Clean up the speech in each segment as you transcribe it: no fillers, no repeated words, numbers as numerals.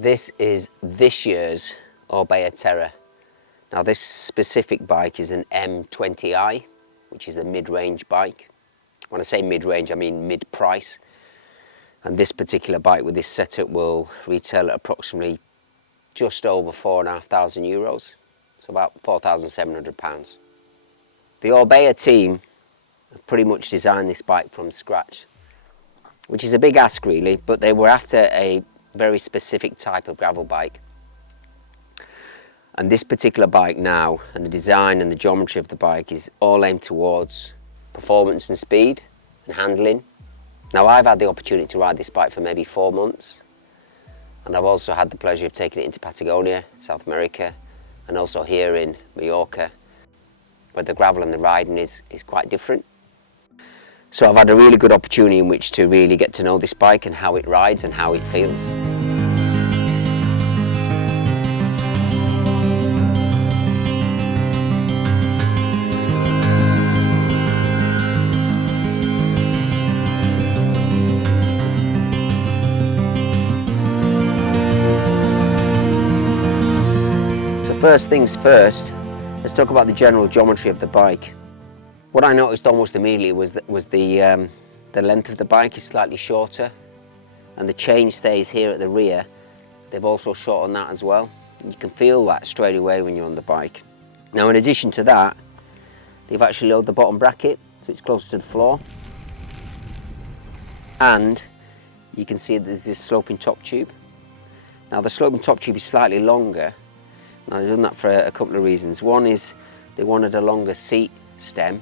This is this year's Orbea TERRA. Now this specific bike is an M20i, which is a mid-range bike. When I say mid-range, I mean mid-price. And this particular bike with this setup will retail at approximately just over €4,500, so about £4,700. The Orbea team have pretty much designed this bike from scratch, which is a big ask really, but they were after a very specific type of gravel bike. And this particular bike now, and the design and the geometry of the bike is all aimed towards performance and speed and handling. Now I've had the opportunity to ride this bike for maybe 4 months, and I've also had the pleasure of taking it into Patagonia, South America, and also here in Mallorca, where the gravel and the riding is quite different. So I've had a really good opportunity in which to really get to know this bike and how it rides and how it feels. So first things first, let's talk about the general geometry of the bike. What I noticed almost immediately was the length of the bike is slightly shorter, and the chain stays here at the rear. They've also shortened that as well. You can feel that straight away when you're on the bike. Now in addition to that, they've actually lowered the bottom bracket so it's closer to the floor. And you can see there's this sloping top tube. Now the sloping top tube is slightly longer. Now they've done that for a couple of reasons. One is they wanted a longer seat stem,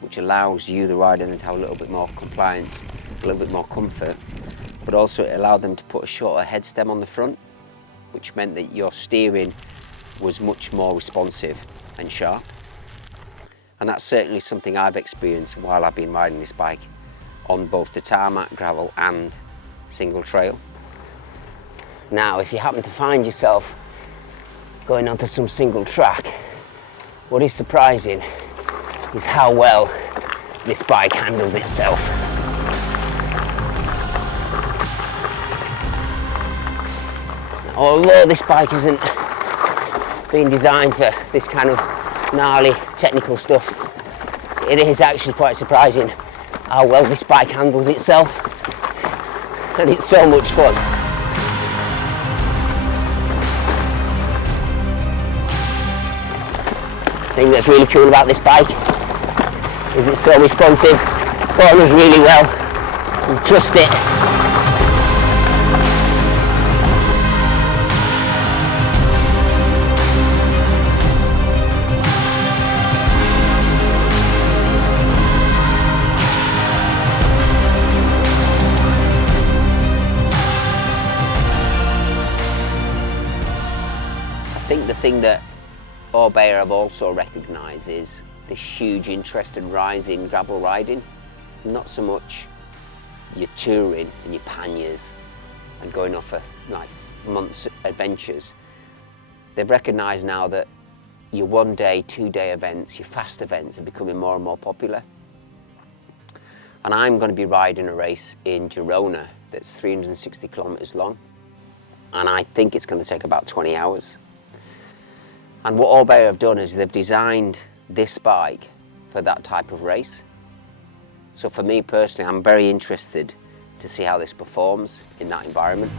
which allows you, the rider, to have a little bit more compliance, a little bit more comfort, but also it allowed them to put a shorter head stem on the front, which meant that your steering was much more responsive and sharp. And that's certainly something I've experienced while I've been riding this bike on both the tarmac, gravel and single trail. Now if you happen to find yourself going onto some single track, what is surprising is how well this bike handles itself. Now, although this bike isn't being designed for this kind of gnarly technical stuff, it is actually quite surprising how well this bike handles itself, and it's so much fun. The thing that's really cool about this bike is it's so responsive, corners really well, and trust it. I think the thing that Orbea have also recognised is this huge interest and rise in gravel riding. Not so much your touring and your panniers and going off for like months adventures. They've recognised now that your 1 day, 2 day events, your fast events are becoming more and more popular. And I'm going to be riding a race in Girona that's 360 kilometres long, and I think it's going to take about 20 hours. And what Orbea have done is they've designed this bike for that type of race. So for me personally, I'm very interested to see how this performs in that environment.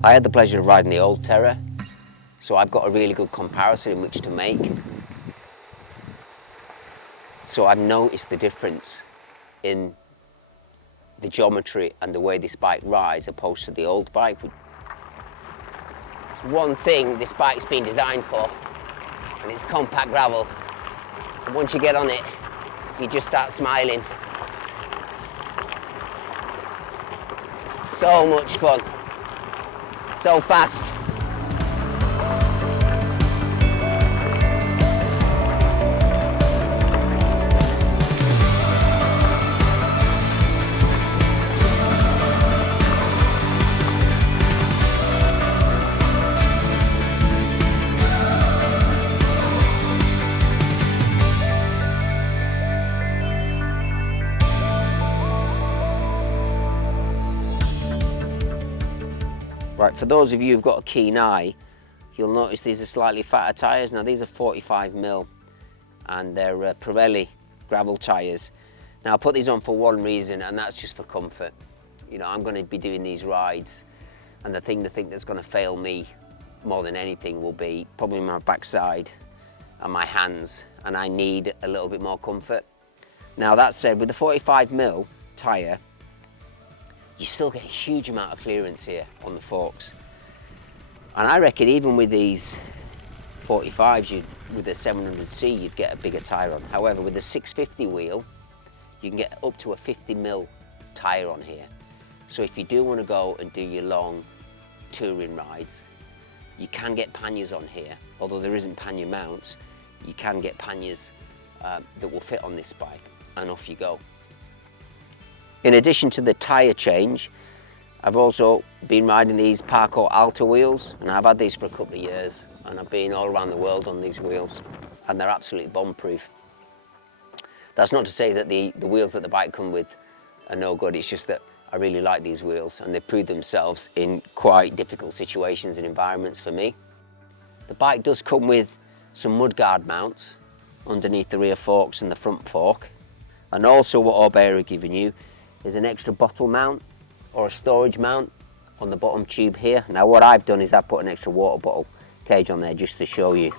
I had the pleasure of riding the old Terra, so I've got a really good comparison in which to make. So I've noticed the difference in the geometry and the way this bike rides opposed to the old bike. One thing this bike's been designed for, and it's compact gravel. And once you get on it, you just start smiling. So much fun. So fast. Right, for those of you who've got a keen eye, you'll notice these are slightly fatter tyres. Now these are 45mm and they're Pirelli gravel tyres. Now I put these on for one reason, and that's just for comfort. You know, I'm going to be doing these rides, and the thing that's going to fail me more than anything will be probably my backside and my hands, and I need a little bit more comfort. Now that said, with the 45mm tyre, you still get a huge amount of clearance here on the forks. And I reckon even with these 45s, with the 700C, you'd get a bigger tyre on. However, with the 650 wheel, you can get up to a 50mm tyre on here. So if you do want to go and do your long touring rides, you can get panniers on here. Although there isn't pannier mounts, you can get panniers that will fit on this bike, and off you go. In addition to the tyre change, I've also been riding these Parco Alta wheels, and I've had these for a couple of years, and I've been all around the world on these wheels, and they're absolutely bomb-proof. That's not to say that the wheels that the bike come with are no good, it's just that I really like these wheels, and they've proved themselves in quite difficult situations and environments for me. The bike does come with some mudguard mounts underneath the rear forks and the front fork, and also what Orbea are giving you is an extra bottle mount or a storage mount on the bottom tube here. Now what I've done is I've put an extra water bottle cage on there just to show you.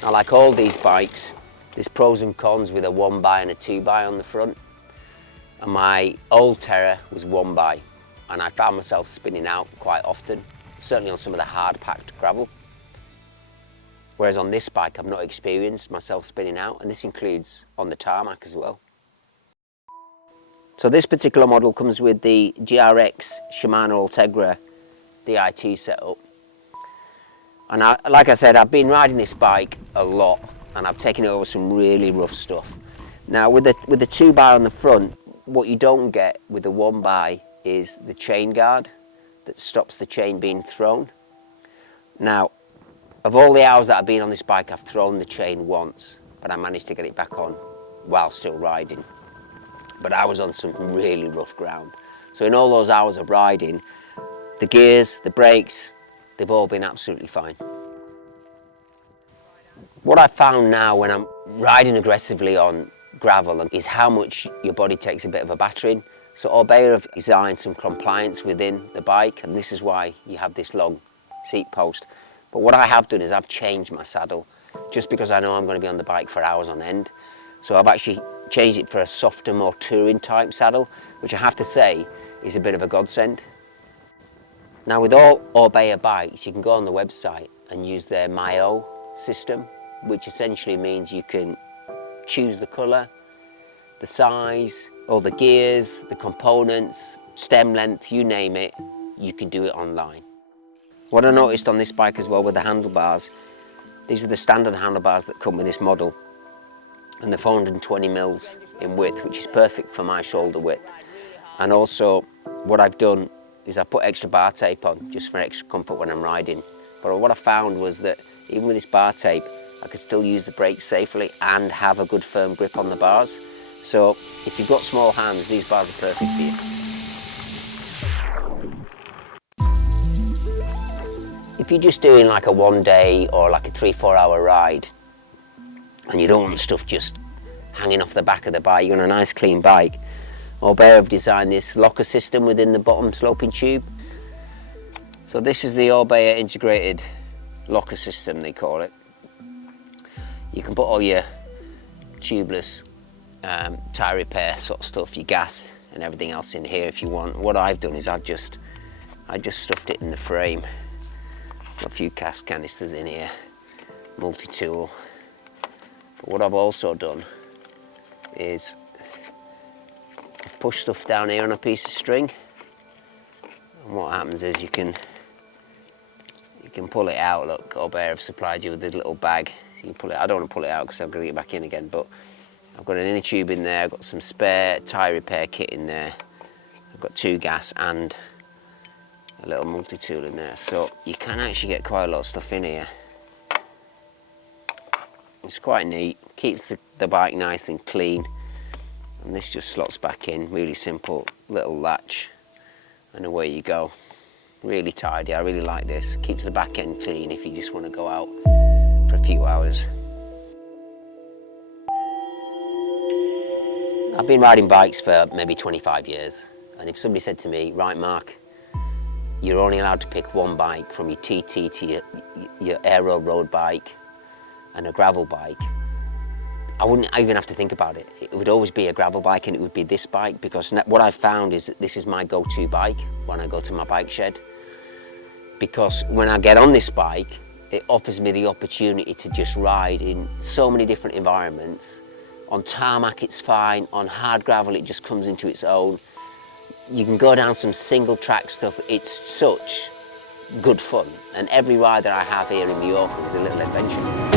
Now, like all these bikes, there's pros and cons with a 1x and a 2x on the front. And my old Terra was 1x, and I found myself spinning out quite often, certainly on some of the hard-packed gravel. Whereas on this bike, I've not experienced myself spinning out, and this includes on the tarmac as well. So this particular model comes with the GRX Shimano Ultegra DIT setup. And like I said, I've been riding this bike a lot, and I've taken it over some really rough stuff. Now with the 2x on the front, what you don't get with the 1x is the chain guard that stops the chain being thrown. Now, of all the hours that I've been on this bike, I've thrown the chain once, but I managed to get it back on while still riding. But I was on some really rough ground. So in all those hours of riding, the gears, the brakes, they've all been absolutely fine. What I found now when I'm riding aggressively on gravel is how much your body takes a bit of a battering. So Orbea have designed some compliance within the bike, and this is why you have this long seat post. But what I have done is I've changed my saddle, just because I know I'm going to be on the bike for hours on end. So I've actually changed it for a softer, more touring type saddle, which I have to say is a bit of a godsend. Now with all Orbea bikes, you can go on the website and use their MyO system, which essentially means you can choose the colour, the size, all the gears, the components, stem length, you name it, you can do it online. What I noticed on this bike as well with the handlebars, these are the standard handlebars that come with this model, and they're 420mm in width, which is perfect for my shoulder width. And also what I've done is I put extra bar tape on just for extra comfort when I'm riding. But what I found was that even with this bar tape, I could still use the brakes safely and have a good firm grip on the bars. So if you've got small hands, these bars are perfect for you. If you're just doing like a 1 day or like a 3-4 hour ride, and you don't want stuff just hanging off the back of the bike, you're on a nice clean bike, Orbea have designed this locker system within the bottom sloping tube. So this is the Orbea integrated locker system, they call it. You can put all your tubeless tyre repair sort of stuff, your gas and everything else in here if you want. What I've done is I just stuffed it in the frame. Got a few gas canisters in here, multi-tool. But what I've also done is I've pushed stuff down here on a piece of string, and what happens is you can pull it out. Look, Orbea have supplied you with a little bag. So you can pull it. I don't want to pull it out because I'm going to get it back in again, but I've got an inner tube in there, I've got some spare tyre repair kit in there, I've got 2 gas and a little multi-tool in there, so you can actually get quite a lot of stuff in here. It's quite neat, keeps the bike nice and clean, and this just slots back in, really simple little latch, and away you go. Really tidy, I really like this. Keeps the back end clean if you just want to go out for a few hours. I've been riding bikes for maybe 25 years, and if somebody said to me, right Mark, you're only allowed to pick one bike from your TT to your aero road bike and a gravel bike, I wouldn't even have to think about it. It would always be a gravel bike, and it would be this bike, because what I've found is that this is my go-to bike when I go to my bike shed. Because when I get on this bike, it offers me the opportunity to just ride in so many different environments. On tarmac it's fine, on hard gravel it just comes into its own. You can go down some single track stuff, it's such good fun. And every ride that I have here in Mallorca is a little adventure.